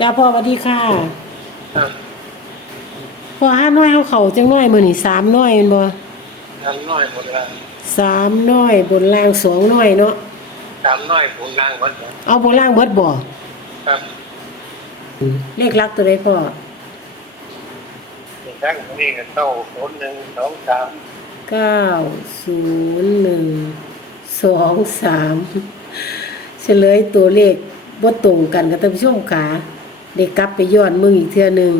จ้าพ่อสวัสดีค่ะครับพ่อห้าน้อยเขาเขาจังน้อยมือนี่สามน้อยแมันบ่ทำน้อยผลงานสามน้อยบนล่างสองน้อยเนาะทำน้อยผลงานวัดเนี่ยเอาบนล่างเบิดบ่ครับเลขลักตัวใดพ่ออีกครั้งนี้ก็เข้าผลหนึ่งสองสามเก้าศูนย์หนึ่งสองสามเฉลยตัวเลขบ่ตรงกันกับท่านผู้ชมขา เด็กกลับไปย้อนมึงอีกเทื่อหนึ่ง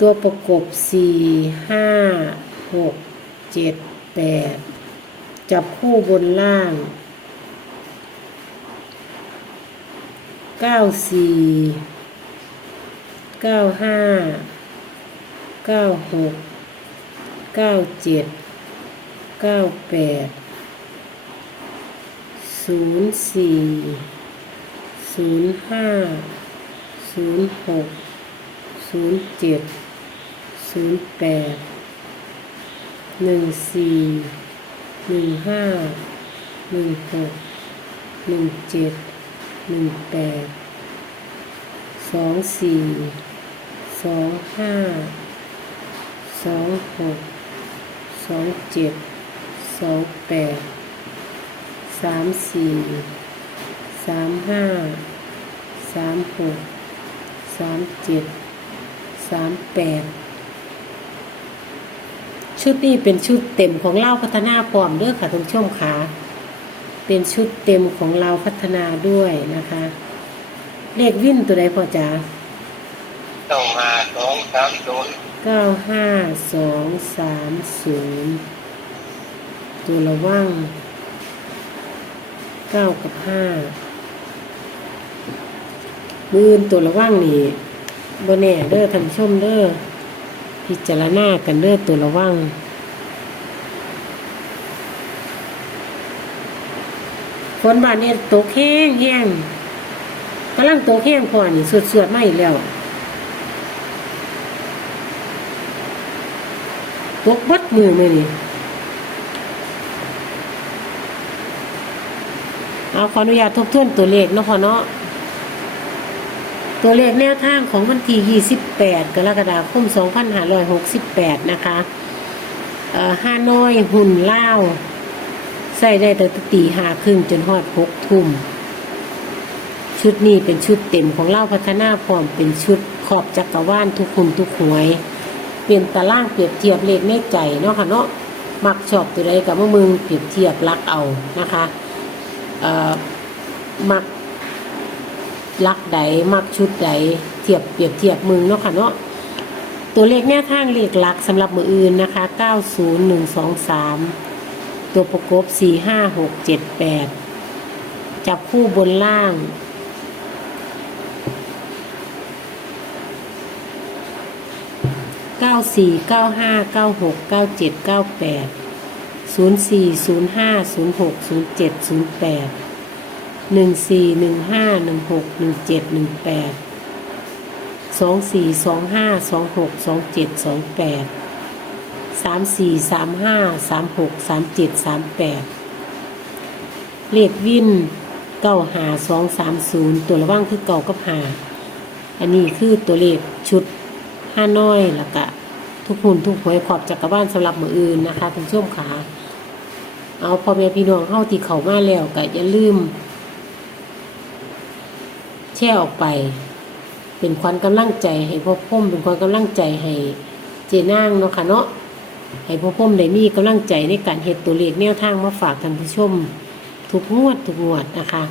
ตัวประกบสี่ห้าหกเจ็ดแปดจับคู่บนล่างเก้าสี่เก้าห้าเก้าหกเก้าเจ็ดเก้าแปดศูนย์สี่ ศูนย์ห้าศูนย์หกศูนย์เจ็ดศูนย์แปดหนึ่งสี่หนึ่งห้าหนึ่งหกหนึ่งเจ็ดหนึ่งแปดสองสี่สองห้าสองหกสองเจ็ดสองแปดสามสี่ สามห้าสามหกสามเจ็ดสามแปดชุดนี้เป็นชุดเต็มของเราพัฒนาพร้อมเด้อค่ะทุกชมค่ะเป็นชุดเต็มของเราพัฒนาด้วยนะคะ เลขวิ่นตัวใดพอจ๋าเข้ามาสองสามศูนย์เก้าห้าสองสามศูนย์ตัวระว่างเก้ากับห้า มือนตัวระว่างนี่บนแน่เด้อท่านชมเด้อพิจารณากันเด้อตัวระว่างฝนบ้านนี้ตกแห้งแห้งกำลังตกแห้งพอนี่สวดสวดๆมาอีกแล้วตกบัดมือมือนี่เอาขออนุญาตทบทวนตัวเลขเนาะพอเนาะ ตัวเลขแนวทางของวันที่ 28 กรกฎาคม 2568 นะคะเอ่อฮานอยหุ่นเล่าใส่ได้แต่ตีหาครึ่งจนฮอดหกทุ่ม ชุดนี้เป็นชุดเต็มของเล่าพัฒนาพร้อมเป็นชุดขอบจักรวาลทุกคุมทุกหวย เป็นตารางเปรียบเทียบเลขในใจเนาะค่ะเนาะมักชอบตัวใดกับว่ามึงเปรียบเทียบรักเอานะคะเอ่อมัก รักใดมักชุดใดเทียบเปรียบเทียบมึงเนาะค่ะเนาะตัวเลขแนวทางเลขหลักสำหรับมืออื่นนะคะ 90123 ตัวประกบ 45678 จับคู่บนล่างเก้าสี่เก้าห้าเก้า หนึ่งสี่หนึ่งห้าหนึ่งหกหนึ่งเจ็ดหนึ่งแปดสองสี่สองห้าสองหกสองเจ็ดสองแปดสามสี่สามห้าสามหกสามเจ็ดสามแปดเลขวินเก้าหาสองสามศูนย์ตัวระว่างคือเก่ากับหาอันนี้คือตัวเลขชุดห้าน้อยแล้วก็ทุกหุ่นทุกหวยขอบจักรบ้านสำหรับมืออื่นนะคะคุณช่วมขา เอาพอแม่พี่น้องเข้าที่เข่ามาแล้วก็อย่าลืม ช่ออกไป เป็นควันกำลังใจให้พ่อพ่มเป็นควันกำลังใจให้เจนางเนาะค่ะเนาะให้พ่อพ่มได้มีกำลังใจในการเฮ็ดตัวเลขแนวทางมาฝากท่านผู้ชมทุกงวดทุกงวดนะคะ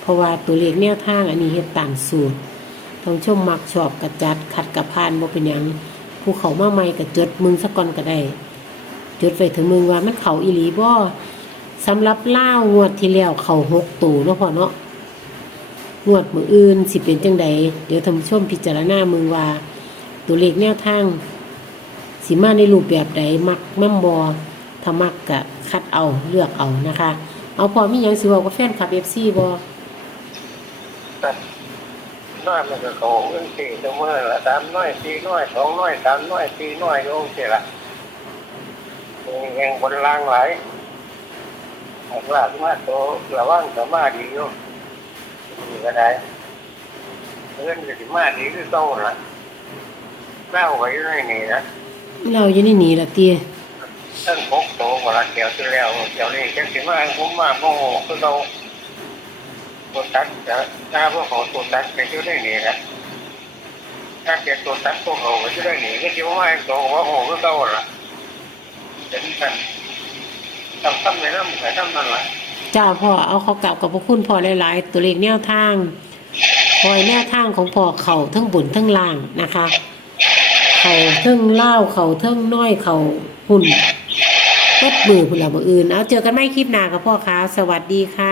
เพราะว่าตัวเลขแนวทางอันนี้เฮ็ดต่ามสูตรต้องชมมักชอบกระจัดขัดกระพานบ่เป็นยังผู้เขามาใหม่ก็จดมึงสักก่อนก็ได้จดไว้ถึงมึงว่ามันเขาอีหลีบ่สำหรับล่างวดที่แล้วเขาหกตูเนาะพ่อเนาะ งวดมืออื่นสิเป็นจังใดเดี๋ยวท่านผู้ชมพิจารณามึงว่า ตัวเลขแนวทางสิมาในรูปแบบใดมักมั่มบอถ้ามักก็คัดเอาเลือกเอานะคะ เอาพอมีหยังสิบอกกับแฟนคลับ FC บ่ครับน้อยมันก็เขาเงินสี่ตัวเมื่อละสามน้อยสี่น้อยสองน้อยสามน้อยสี่น้อยโยงเสียละยังบนล่างหลายหากว่ามาโตระว่างสมาดีอยู่ นี่ก็ได้เงินก็สิมาดีคือเก่าล่ะเล่าไว้ในนี่นะเราอยู่ในนี้ละเตี้ยท่านพกโตกว่าละเกี่ยวที่แล้วเกี่ยวนี้จังสิมาผมมาโมโหคือเราตัวตัดจะหน้าพวกเขาตัวตัดไปอยู่ในนี่นะถ้าเกิดตัวตัดพวกเขาไปอยู่ในนี่ก็จะว่าโตว่าโหคือเก่าล่ะเป็นกันทำทำในน้ำแต่ทำนั่นแหละ จ้าพ่อเอาเขากลับกับพระคุณพ่อหลาย ๆ ตัวเลขแนวทางคอยแนวทางของพ่อเขาทั้งบนทั้งล่างนะคะ เขาทั้งเล่าเขาทั้งน้อยเขาหุ่นก็มือพุ่นละมืออื่น เอาเจอกันไม่คลิปหน้ากับพ่อค้าสวัสดีค่ะ